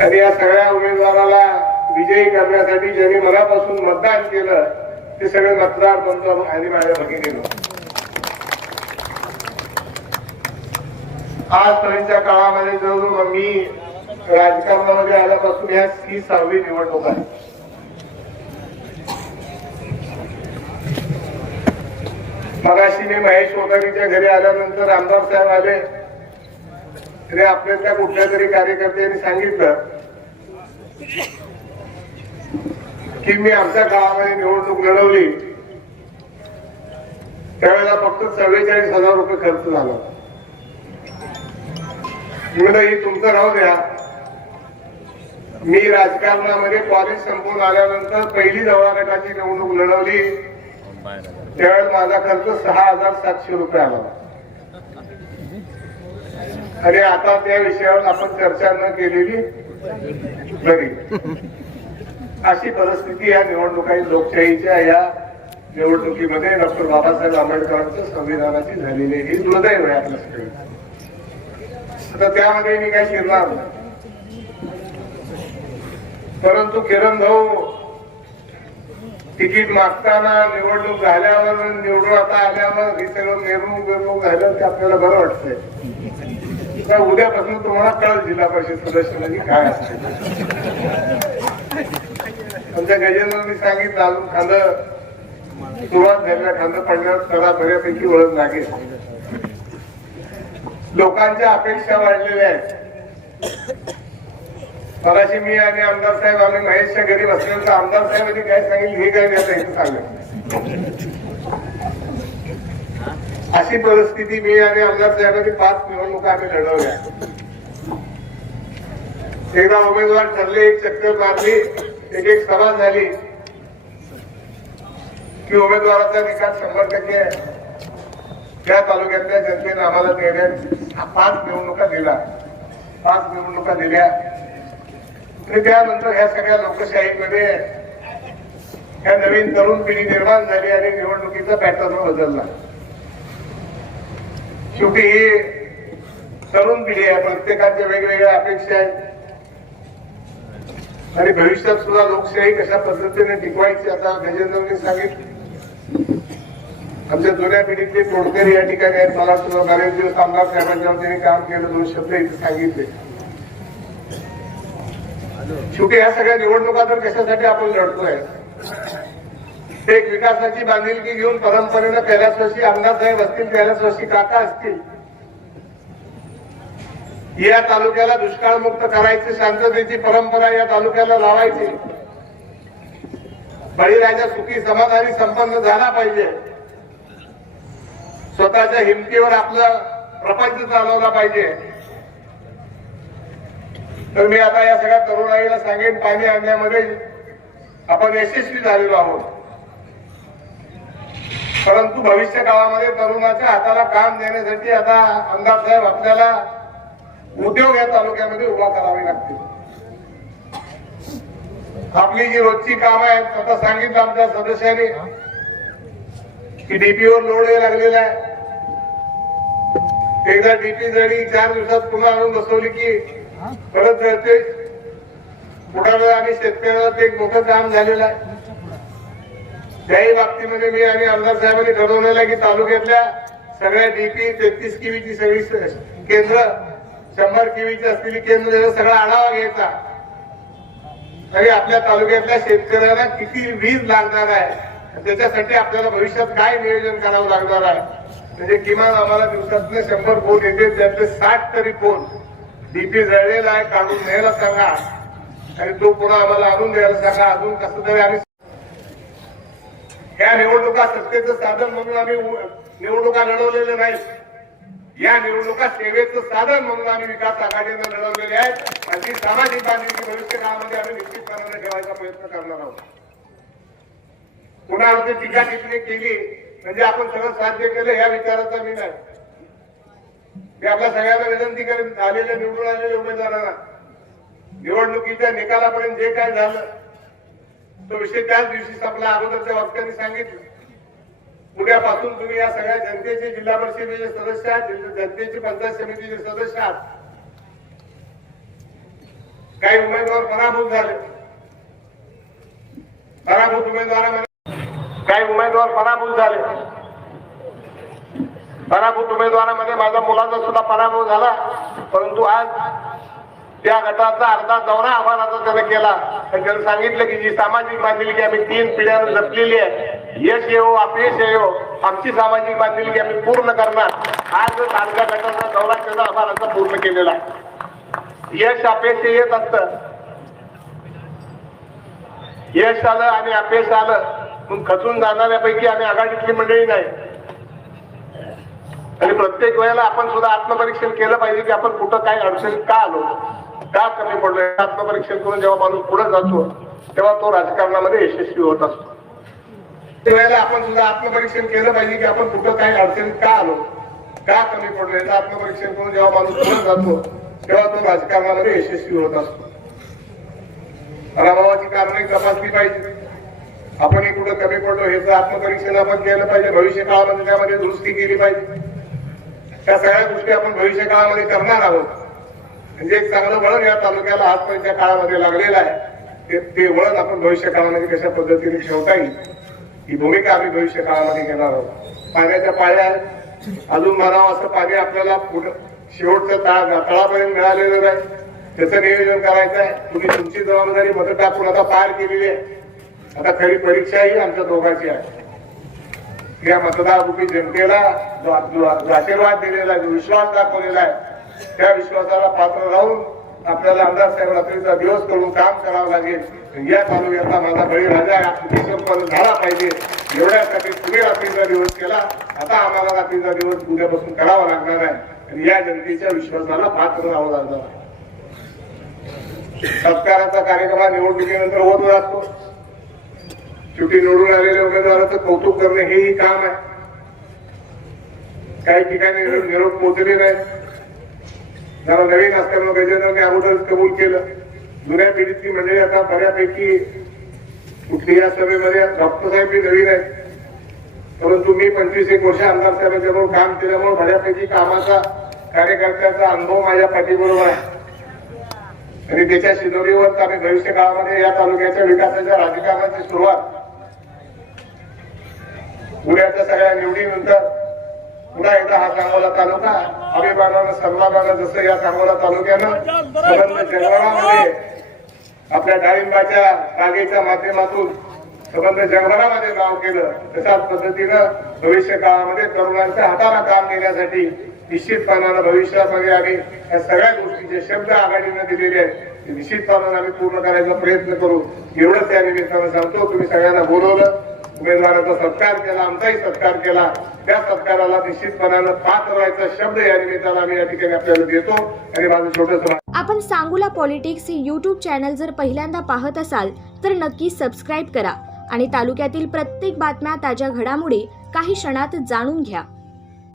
तर या सगळ्या उमेदवाराला विजयी करण्यासाठी ज्यांनी मनापासून मतदान केलं ते सगळे मतदार बंधू आणि माझ्या भगिनीनं आजपर्यंतच्या काळामध्ये जवळजवळ मी राजकारणामध्ये आल्यापासून ह्या ही सहावी निवडणूक आहे. मगाशी मी महेश वगैरेच्या घरी आल्यानंतर आमदार साहेब आले. तरी आपल्यातल्या कुठल्या तरी कार्यकर्त्यांनी सांगितलं की मी आमच्या गावामध्ये निवडणूक लढवली त्यावेळेला फक्त चव्वेचाळीस हजार रुपये खर्च झाला म्हणलं ही तुमचं राहू द्या. मी राजकारणामध्ये कॉलेज संपवून आल्यानंतर पहिली जवळ गटाची निवडणूक लढवली. त्यावेळेस माझा खर्च सहा हजार सातशे रुपये आला आणि आता त्या विषयावर आपण चर्चा न केलेली बरी. अशी परिस्थिती या निवडणुका लोकशाहीच्या या निवडणुकीमध्ये डॉक्टर बाबासाहेब आंबेडकरांचं संविधानाची झालेली ही दुर्दैव आहे आपल्या सगळी आता त्यामध्ये मी काय शिरणार परंतु किरण भाऊ तिकीट मागताना निवडणूक झाल्यावर निवडून आता आल्यावर हे सगळं नेमणूक निवडणूक झालं ते आपल्याला बरं वाटतंय. का उद्यापासून तुम्हाला कळत जिल्हा परिषद सदस्य म्हणजे काय असते. आमच्या गजेंद्रांनी सांगितलं अजून खांद सुरुवात झालेल्या खांद पडल्यावर त्याला बऱ्यापैकी ओळख लागेल. लोकांच्या अपेक्षा वाढलेल्या आहेत. मराशी मी आणि आमदार साहेब आम्ही महेशच्या घरी बसल्यानंतर आमदार साहेबांनी काय सांगितलं हे काय नाही सांगितलं अशी परिस्थिती मी आणि आमदार साहेबांनी पाच निवडणुका आम्ही लढवल्या. एकदा उमेदवार ठरले एक चक्कर मारली एक एक सभा झाली. की उमेदवाराचा निकाल शंभर टक्के त्या तालुक्यातल्या जनतेने आम्हाला देण्यात पाच निवडणुका दिला पाच निवडणुका दिल्या. आणि त्यानंतर ह्या सगळ्या लोकशाहीमध्ये ह्या नवीन तरुण पिढी निर्माण झाली आणि निवडणुकीचा पॅटर्न बदलला. शेवटी ही तरुण पिढी आहे प्रत्येकाच्या वेगवेगळ्या अपेक्षा आहेत. आणि भविष्यात सुद्धा लोकशाही कशा पद्धतीने टिकवायची आता गजेंद्रने सांगितलं. आमच्या जुन्या पिढीतले तोडकर या ठिकाणी आहेत. मला सुद्धा बरेच दिवस आमदार साहेबांच्या वतीने काम केलं दोन शब्द इथे सांगितले. शेवटी या सगळ्या निवडणुका तर कशासाठी आपण लढतोय? एक विकासाची बांधिलकी घेऊन परंपरेनं कैलासवासी आमदार साहेब असतील कैलासवासी काका असतील या तालुक्याला दुष्काळमुक्त करायची शांततेची परंपरा या तालुक्याला लावायची. बळीराजा सुखी समाधानी संपन्न झाला पाहिजे. स्वतःच्या हिमतीवर आपलं प्रपंच चालवला पाहिजे. तर मी आता या सगळ्या तरुणाईला सांगेन पाणी आणण्यामध्ये आपण यशस्वी झालेलो आहोत. परंतु भविष्य काळामध्ये तरुणाच्या हाताला काम देण्यासाठी आता आमदार साहेब आपल्याला उद्योग या तालुक्यामध्ये उभा करावे लागतील. आपली जी रोजची काम आहेत आता सांगितलं आमच्या सदस्याने की डीपीवर लोड लागलेला आहे. एकदा डीपी जरी चार दिवसात पुन्हा आणून बसवली की परत जळते. कुठाला आणि शेतकऱ्याला ते एक मोठं काम झालेलं आहे. त्याही बाबतीमध्ये मी आणि आमदार साहेबांनी ठरवलेलं आहे की तालुक्यातल्या सगळ्या डीपी तेहतीस किवीची सगळी केंद्र शंभर किवीची असलेली केंद्र सगळा आढावा घ्यायचा. आणि आपल्या तालुक्यातल्या शेतकऱ्यांना किती वीज लागणार आहे? त्याच्यासाठी आपल्याला भविष्यात काय नियोजन करावं लागणार आहे? म्हणजे किमान आम्हाला दिवसातले शंभर फोन येते त्यातले साठ तरी फोन डीपी जळलेला आहे काढून न्यायला सांगा. आणि तो पुन्हा आम्हाला आणून द्यायला सांगा. अजून कसं तरी आम्ही या निवडणुका सत्तेचं साधन म्हणून आम्ही निवडणुका लढवलेल्या नाहीत. या निवडणुका सेवेचं साधन म्हणून आम्ही विकास आघाडीनं लढवलेले आहेत. आणि ती सामाजिक बांधिलकी भविष्य काळामध्ये आम्ही निश्चितपणाने ठेवायचा प्रयत्न करणार आहोत. पुन्हा आमची टीका टिप्पणी केली म्हणजे आपण सगळं साध्य केलं या विचाराचा मी नाही. मी आपल्या सगळ्यांना विनंती करेन आलेल्या निवडून आलेल्या उमेदवारांना. निवडणुकीच्या निकालापर्यंत जे काय झालं तो विषय त्याच दिवशी संपला अगोदरच्या वक्त्यांनी सांगितलं. उद्यापासून तुम्ही या सगळ्या जनतेचे जिल्हा परिषदेचे सदस्य आहात जनतेचे पंचायत समितीचे सदस्य आहात. काही उमेदवार पराभूत झाले. पराभूत उमेदवारामध्ये काही उमेदवार पराभूत झाले. पराभूत उमेदवारामध्ये माझ्या मुलाचा सुद्धा पराभव झाला परंतु आज त्या गटाचा अर्धा दौरा आव्हानाचा त्याने केला. आणि त्याने सांगितलं की जी सामाजिक बांधिलकी आम्ही तीन पिढ्यानं जपलेली आहे यश येऊ अपयश येऊ आमची सामाजिक बांधिलकी आम्ही पूर्ण करणार. आज अर्ध्या गटाचा दौरा त्याचा आव्हानाचा पूर्ण केलेला आहे. यश अपयश येत असत. यश आलं आणि अपयश आलं मग खचून जाणाऱ्यापैकी आम्ही आघाडीतली मंडळी नाही. आणि प्रत्येक वेळेला आपण सुद्धा आत्मपरीक्षण केलं पाहिजे की आपण कुठं काय अडचणीत का आलो. का कमी पडलोय? आत्मपरीक्षण करून जेव्हा माणूस पुढे जातो तेव्हा तो राजकारणामध्ये यशस्वी होत असतो. त्यावेळेला आपण सुद्धा आत्मपरीक्षण केलं पाहिजे की आपण कुठं काही अडचणीत का आलो? का कमी पडलो याचं आत्मपरीक्षण करून जेव्हा माणूस पुढे जातो तेव्हा तो राजकारणामध्ये यशस्वी होत असतो. पराभवाची कारणे तपासली पाहिजे. आपण कुठं कमी पडलो ह्याचं आत्मपरीक्षण आपण केलं पाहिजे. भविष्य काळामध्ये त्यामध्ये दुरुस्ती केली पाहिजे. त्या सगळ्या गोष्टी आपण भविष्य काळामध्ये करणार आहोत. म्हणजे एक चांगलं वळण या तालुक्याला आजपर्यंतच्या काळामध्ये लागलेलं आहे. ते- ते वळण आपण भविष्य काळामध्ये कशा पद्धतीने ठेवता येईल ही भूमिका आम्ही भविष्य काळामध्ये घेणार आहोत. पाण्याच्या पाळ्या अजून म्हणावं असं पाणी आपल्याला पुढं शेवटचं तळा तळापर्यंत मिळालेलं नाही. त्याचं नियोजन करायचं आहे. तुम्ही तुमची जबाबदारी मदत टाकून आता पार केलेली आहे. आता खरी परीक्षा ही आमच्या दोघांची आहे. या मतदार जनतेला जो आशीर्वाद दिलेला आहे जो विश्वास दाखवलेला आहे त्या विश्वासाला पात्र राहून आपल्याला आमदार साहेब रात्रीचा दिवस करून काम करावं लागेल. या तालुक्याचा माझा बळी राजा संपन्न झाला पाहिजे. एवढ्यासाठी तुम्ही रात्रीचा दिवस केला. आता आम्हाला रात्रीचा दिवस उद्यापासून करावा लागणार आहे. आणि या जनतेच्या विश्वासाला पात्र राहावं लागणार आहे. सत्काराचा कार्यक्रम हा निवडणुकीनंतर होत असतो शेवटी निवडून आलेल्या उमेदवाराचं कौतुक करणे हेही काम आहे. काही ठिकाणी निरोप पोहोचले नाही जरा नवीन असल्यामुळे गजेंद्रने अगोदरच कबूल केलं. जुन्या पिढीतली मंडळी आता बऱ्यापैकी कुठली या सभेमध्ये डॉक्टर साहेब बी नवीन आहेत. परंतु मी पंचवीस एक वर्ष आमदार साहेबांच्याबरोबर काम केल्यामुळे बऱ्यापैकी कामाचा कार्यकर्त्याचा अनुभव माझ्या पाठीबरोबर आहे. आणि त्याच्या शिदोरीवर आम्ही भविष्य काळामध्ये या तालुक्याच्या विकासाच्या राजकारणाची सुरुवात. पुण्याच्या सगळ्या निवडीनंतर पुन्हा एकदा हा सांगोला तालुका अभिमानानं सन्मानानं जसं या सांगोला तालुक्यानं संबंध जगभरामध्ये आपल्या डाळिंबाच्या बागेच्या माध्यमातून संबंध जगभरामध्ये नाव केलं. तशाच पद्धतीनं भविष्य काळामध्ये तरुणांच्या हाताला काम देण्यासाठी निश्चितपणानं भविष्यामध्ये आम्ही या सगळ्या गोष्टीचे शब्द आघाडीनं दिलेले आहेत. निश्चितपणानं आम्ही पूर्ण करायचा प्रयत्न करू. एवढंच या निमित्तानं सांगतो. तुम्ही सगळ्यांना बोलवलं. उमेदवाराचा सत्कार केला आमचाही सत्कार केला. त्या सत्काराला निश्चितपणानं पात्र व्हायचा शब्द या निमित्तानं आम्ही या ठिकाणी आपल्याला देतो. आणि माझं छोटस आपण सांगूला पॉलिटिक्स हे यूट्यूब चॅनल जर पहिल्यांदा पाहत असाल तर नक्की सबस्क्राईब करा. आणि तालुक्यातील प्रत्येक बातम्या ताज्या घडामोडी काही क्षणात जाणून घ्या.